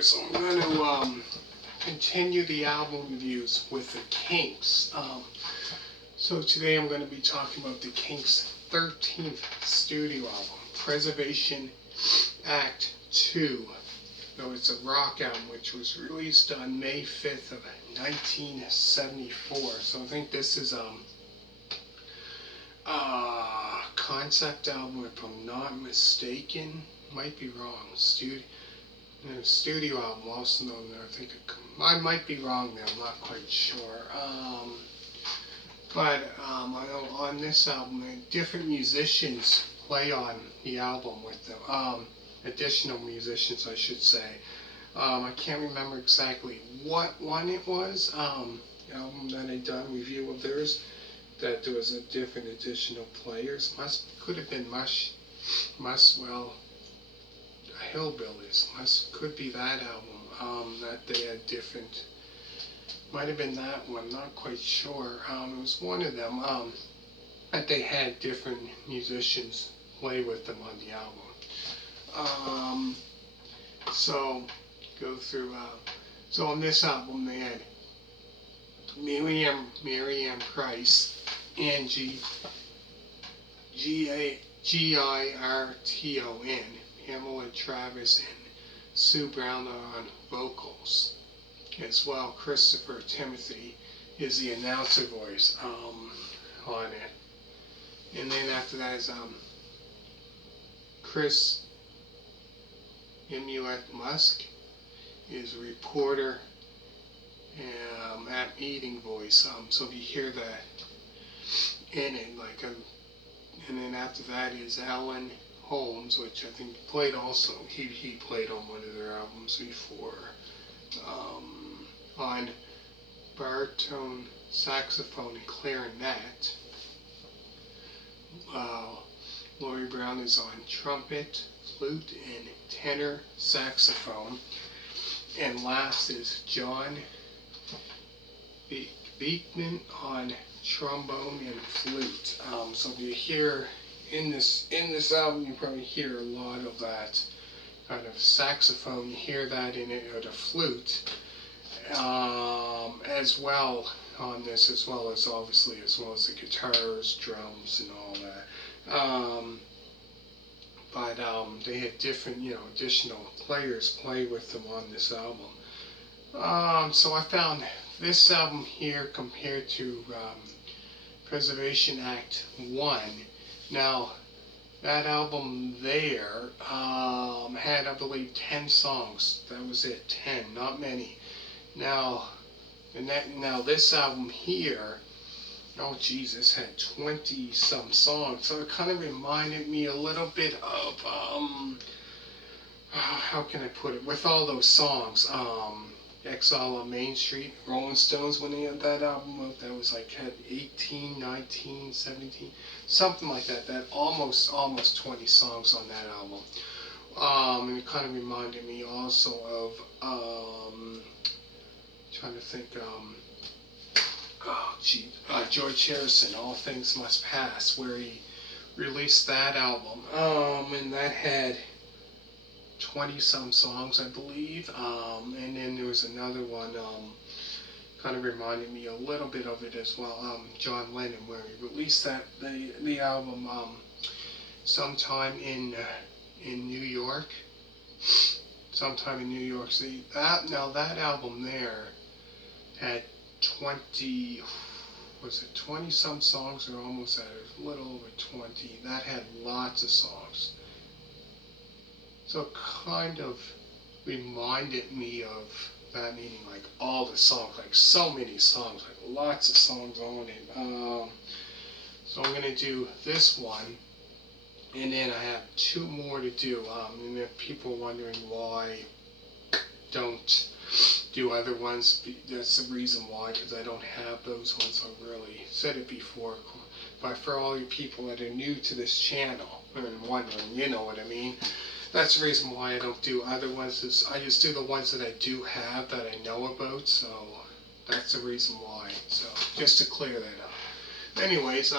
Alright, so I'm going to continue the album reviews with the Kinks. So today I'm going to be talking about the Kinks' 13th studio album, Preservation Act 2. So it's a rock album which was released on May 5th of 1974. So I think this is a concept album, if I'm not mistaken. Might be wrong. Studio album, also known there. I might be wrong there. I'm not quite sure. But on this album, different musicians play on the album with them. Additional musicians, I should say. I can't remember exactly what one it was. The album that I done review of theirs, that there was a different additional players. Could have been Hillbillies. Could be that album. That they had different. Might have been that one. Not quite sure. It was one of them. That they had different musicians play with them on the album. So go through. So on this album they had Miriam Price, Angie Girton, Pamela Travis, and Sue Brown on vocals. As well, Christopher Timothy is the announcer voice on it. And then after that is Chris Inuit Musk is a reporter at meeting voice. So if you hear that in it, and then after that is Alan Holmes, which I think played also. He played on one of their albums before. On baritone, saxophone, and clarinet. Laurie Brown is on trumpet, flute, and tenor saxophone. And last is John Beekman on trombone and flute. So you hear in this album, you probably hear a lot of that kind of saxophone. You hear that in it, or the flute, as well on this, as well as the guitars, drums, and all that. But they had different, additional players play with them on this album. So I found this album here compared to Preservation Act 1. Now, that album there had, I believe, 10 songs. That was it, 10, not many. Now this album here, oh Jesus, had 20-some songs. So it kind of reminded me a little bit of, how can I put it? With all those songs, Exile on Main Street, Rolling Stones, when they had that album out, that was had 18, 19, 17, something like that. That almost 20 songs on that album. And it kind of reminded me also of, trying to think, George Harrison, All Things Must Pass, where he released that album. And that had 20-some songs, I believe. And then there was another one, kind of reminded me a little bit of it as well, John Lennon, where he released the album sometime in New York. Sometime in New York City. That album there had 20-some songs, or almost at a little over 20. That had lots of songs. So it kind of reminded me of that, meaning all the songs, so many songs, lots of songs on it. So I'm going to do this one, and then I have 2 more to do. And if people are wondering why I don't do other ones, that's the reason why, because I don't have those ones. I've really said it before. But for all you people that are new to this channel and wondering, you know what I mean. That's the reason why I don't do other ones. Is I just do the ones that I do have, that I know about. So that's the reason why. So just to clear that up. Anyways,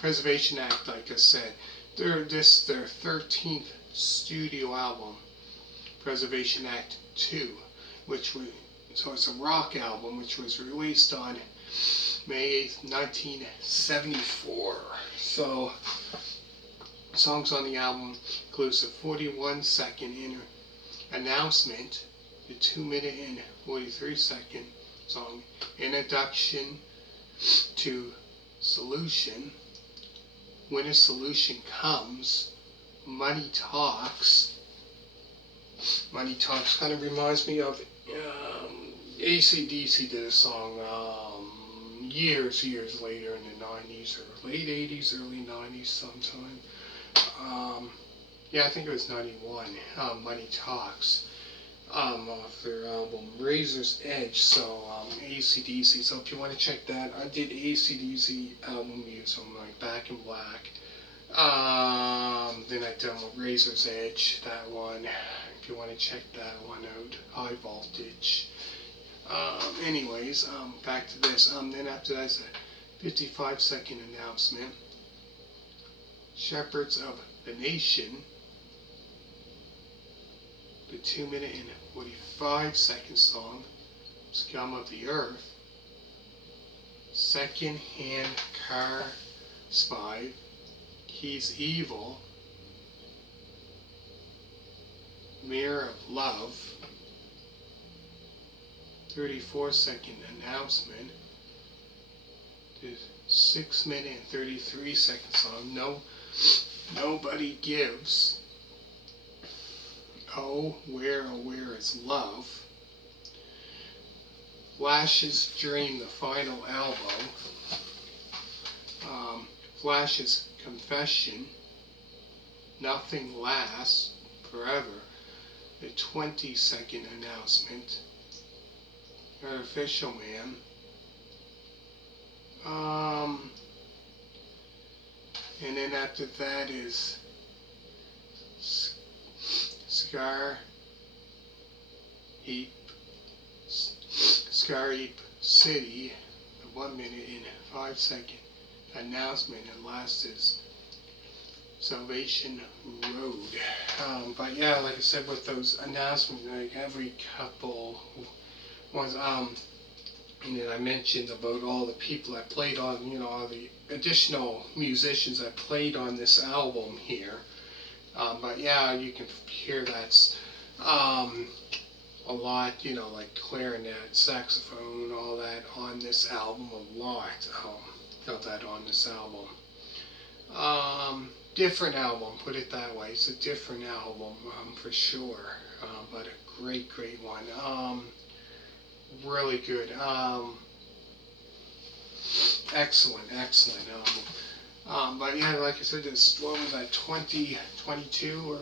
Preservation Act, like I said, their 13th studio album, Preservation Act 2, so it's a rock album which was released on May 8th, 1974. So songs on the album includes the 41-second announcement, the 2-minute and 43-second song, Introduction to Solution, When a Solution Comes, Money Talks. Money Talks kind of reminds me of AC/DC did a song years later in the 90s or late 80s, early 90s sometime. Yeah, I think it was 91, Money Talks, off their album Razor's Edge, so AC/DC. So if you want to check that, I did AC/DC album reviews on like Back in Black. Then I done with Razor's Edge, that one. If you want to check that one out, High Voltage. Anyways, back to this. Then after that's a 55-second announcement. Shepherds of the Nation, the 2-minute and 45-second song, Scum of the Earth. Second-hand Car Spiv, He's Evil. Mirror of Love, 34-second announcement. The 6-minute and 33-second song, Nobody Gives. Oh, where is love? Flash's Dream, the final album. Flash's Confession, Nothing Lasts Forever. The 20-second announcement, Artificial Man. And then after that is Scrapheap City, the 1-minute and 5-second announcement, and last is Salvation Road. But yeah, like I said, with those announcements, like every couple ones, and then I mentioned about all the people I played on, all the additional musicians I played on this album here. But yeah, you can hear that's a lot, like clarinet, saxophone, all that on this album, a lot of that on this album. Different album, put it that way. It's a different album for sure, but a great one. Really good. Excellent album. But yeah, like I said, this, what was that, 22 or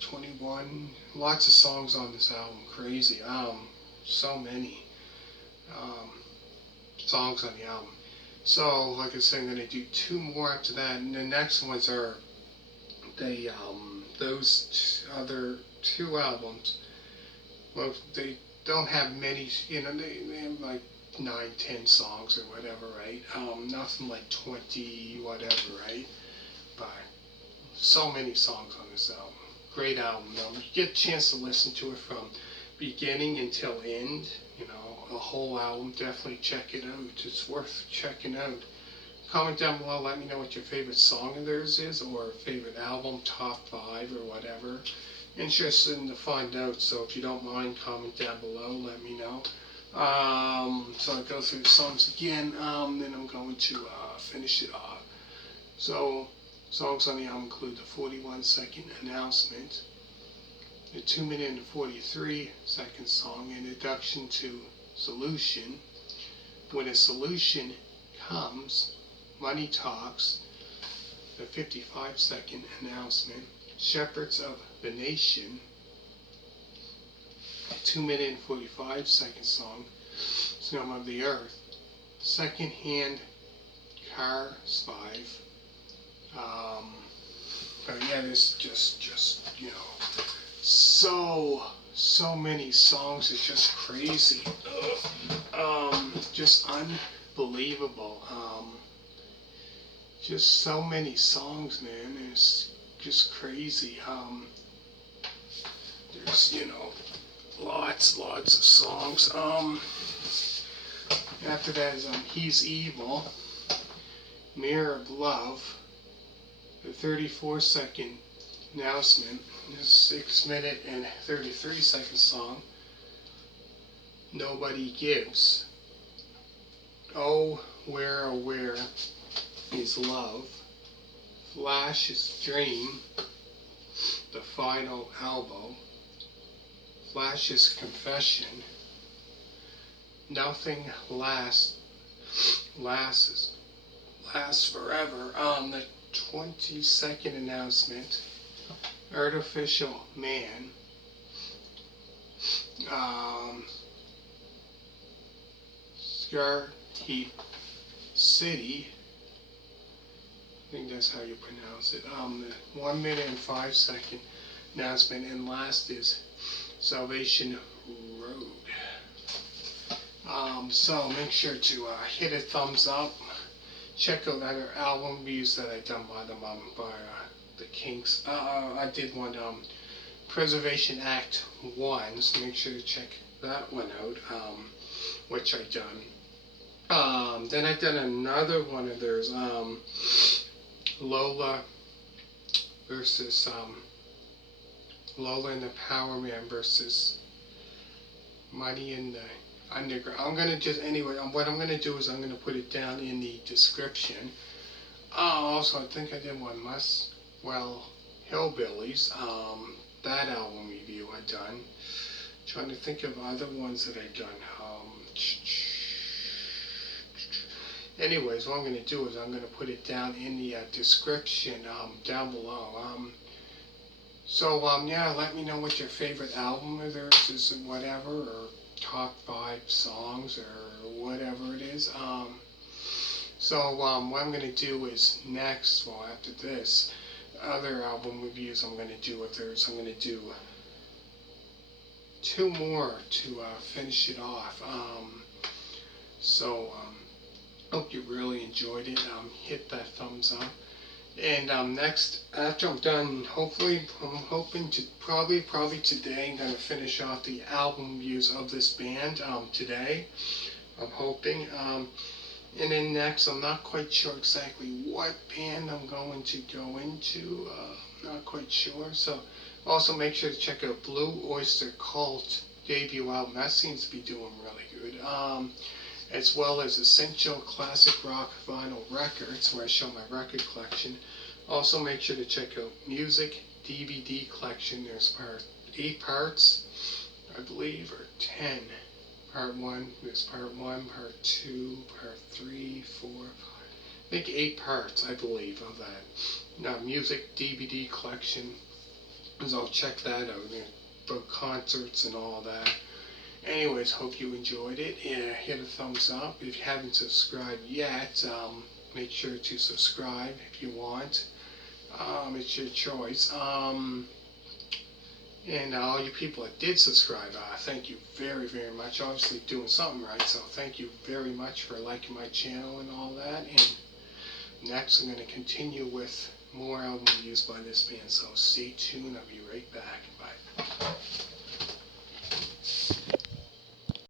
21? Lots of songs on this album. Crazy. So many songs on the album. So, like I said, I'm going to do 2 more after that, and the next ones are those other 2 albums. Well, they don't have many, they have like 9, 10 songs or whatever, right? Nothing like 20, whatever, right? But so many songs on this album. Great album, though. You get a chance to listen to it from beginning until end, the whole album. Definitely check it out. It's worth checking out. Comment down below, let me know what your favorite song of theirs is, or favorite album, top 5 or whatever. Interested to find out, so if you don't mind, comment down below, let me know. So I'll go through the songs again, then I'm going to finish it off. So, songs on the album include the 41-second announcement, the 2-minute and 43-second song, Introduction to Solution, When a Solution Comes, Money Talks, the 55-second announcement, Shepherds of the Nation, a 2-minute and 45-second song, Scum of the Earth, Second-hand Car Spiv. But yeah, there's just so many songs. It's just crazy. Just unbelievable. Just so many songs, man. It's just crazy. There's, lots of songs. After that is He's Evil, Mirror of Love, the 34-second announcement, the 6-minute and 33-second song, Nobody Gives, Oh Where is Love, Flash's Dream, The Final Elbow, Flash's Confession, Nothing Lasts Forever, the 22nd announcement, Artificial Man, Scrapheap City, I think that's how you pronounce it, the 1 minute and 5-second announcement, and last is Salvation Road. So make sure to hit a thumbs up. Check out other album reviews that I've done by the Kinks. I did one, Preservation Act 1, so make sure to check that one out, which I done. Then I done another one of theirs, Lola versus, Lola and the Power Man versus Money in the Underground. I'm gonna just, anyway, what I'm gonna do is I'm gonna put it down in the description. Also, I think I did one, Hillbillies, that album review I done. Trying to think of other ones that I done. Anyways, what I'm gonna do is I'm gonna put it down in the description down below. Yeah, let me know what your favorite album of theirs is, and whatever, or top 5 songs, or whatever it is. What I'm going to do is next, after this, other album reviews I'm going to do with theirs, I'm going to do 2 more to finish it off. Hope you really enjoyed it. Hit that thumbs up. And next, after I'm done, hopefully, I'm hoping to probably today, I'm going to finish off the album reviews of this band today. I'm hoping. And then next, I'm not quite sure exactly what band I'm going to go into. Not quite sure. So also make sure to check out Blue Oyster Cult debut album. That seems to be doing really good. As well as Essential Classic Rock Vinyl Records, where I show my record collection. Also make sure to check out Music DVD Collection. There's 8 parts, I believe, or 10. Part 1, there's part 1, part 2, part 3, 4, 5, I think 8 parts, I believe, of that. Now, Music DVD Collection, so check that out, for concerts and all that. Anyways, hope you enjoyed it. Hit a thumbs up. If you haven't subscribed yet, make sure to subscribe if you want. It's your choice. And all you people that did subscribe, thank you very, very much. Obviously doing something right, so thank you very much for liking my channel and all that. And next, I'm going to continue with more album reviews by this band, so stay tuned. I'll be right back. Bye.